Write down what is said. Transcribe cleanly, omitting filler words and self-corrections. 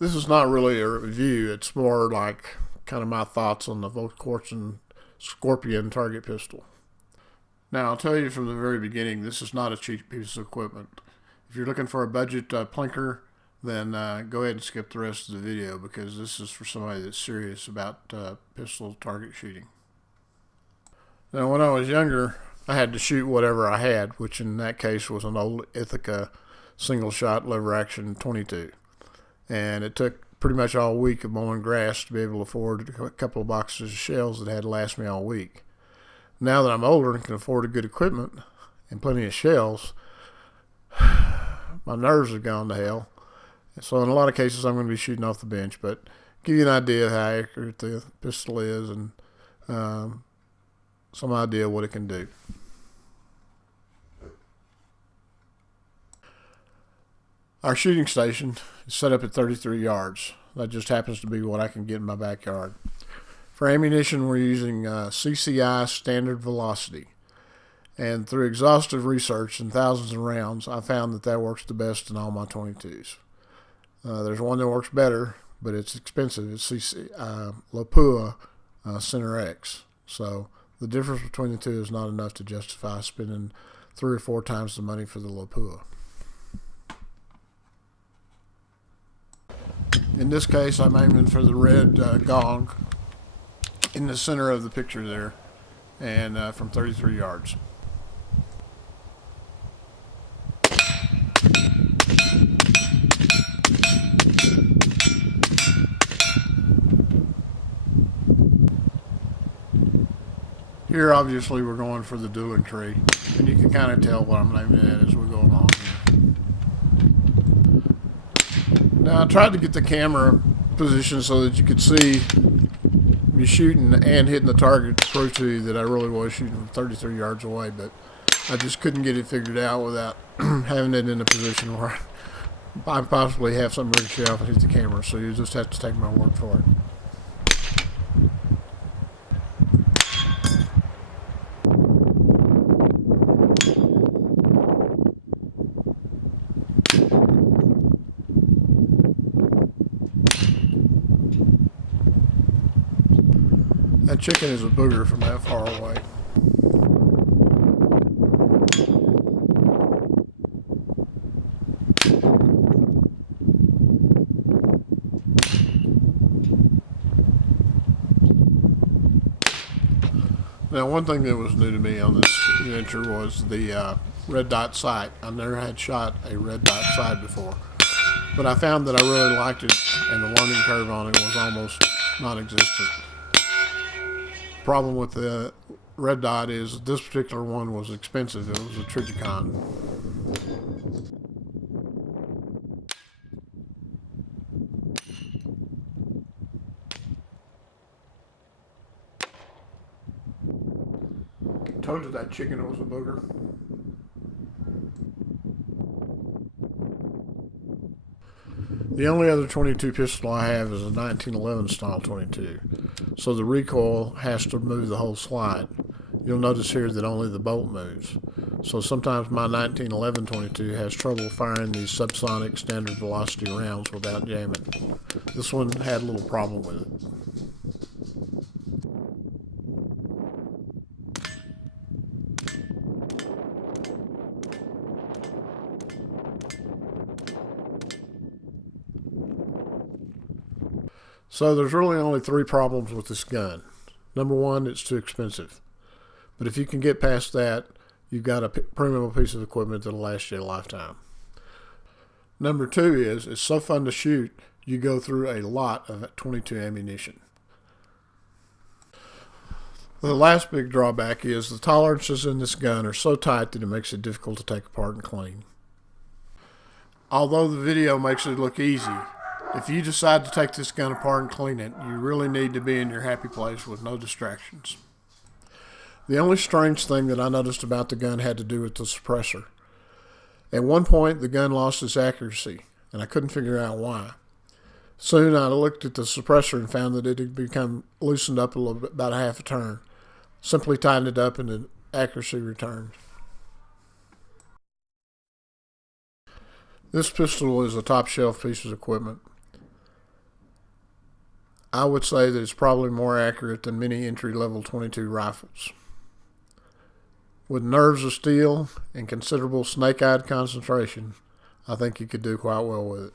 This is not really a review. It's more like kind of my thoughts on the Volksquartsen Scorpion target pistol. Now, I'll tell you from the very beginning, this is not a cheap piece of equipment. If you're looking for a budget plinker, then go ahead and skip the rest of the video, because this is for somebody that's serious about pistol target shooting. Now, when I was younger, I had to shoot whatever I had, which in that case was an old Ithaca single-shot lever-action 22. And it took pretty much all week of mowing grass to be able to afford a couple of boxes of shells that had to last me all week. Now that I'm older and can afford a good equipment and plenty of shells, my nerves have gone to hell. So in a lot of cases, I'm going to be shooting off the bench, but give you an idea of how accurate the pistol is and some idea of what it can do. Our shooting station is set up at 33 yards. That just happens to be what I can get in my backyard. For ammunition, we're using CCI standard velocity. And through exhaustive research and thousands of rounds, I found that that works the best in all my 22s. There's one that works better, but it's expensive. It's Lapua Center X. So the difference between the two is not enough to justify spending 3 or 4 times the money for the Lapua. In this case, I'm aiming for the red gong in the center of the picture there, and from 33 yards. Here, obviously, we're going for the dueling tree, and you can kind of tell what I'm aiming at as we go along here. Now, I tried to get the camera positioned so that you could see me shooting and hitting the target to prove to you that I really was shooting from 33 yards away, but I just couldn't get it figured out without having it in a position where I possibly have something ricochet off and hit the camera, so you just have to take my word for it. That chicken is a booger from that far away. Now, one thing that was new to me on this adventure was the red dot sight. I never had shot a red dot sight before, but I found that I really liked it, and the learning curve on it was almost non-existent. Problem with the red dot is this particular one was expensive. It was a Trigicon. Told you that chicken was a booger. The only other 22 pistol I have is a 1911 style 22, so the recoil has to move the whole slide. You'll notice here that only the bolt moves, so sometimes my 1911 22 has trouble firing these subsonic standard velocity rounds without jamming. This one had a little problem with it. So there's really only 3 problems with this gun. Number 1, it's too expensive. But if you can get past that, you've got a premium piece of equipment that'll last you a lifetime. Number 2 is, it's so fun to shoot, you go through a lot of 22 ammunition. The last big drawback is the tolerances in this gun are so tight that it makes it difficult to take apart and clean. Although the video makes it look easy, if you decide to take this gun apart and clean it, you really need to be in your happy place with no distractions. The only strange thing that I noticed about the gun had to do with the suppressor. At one point, the gun lost its accuracy, and I couldn't figure out why. Soon, I looked at the suppressor and found that it had become loosened up a little bit, about a half a turn. Simply tightened it up and the accuracy returned. This pistol is a top shelf piece of equipment. I would say that it's probably more accurate than many entry-level .22 rifles. With nerves of steel and considerable snake-eyed concentration, I think you could do quite well with it.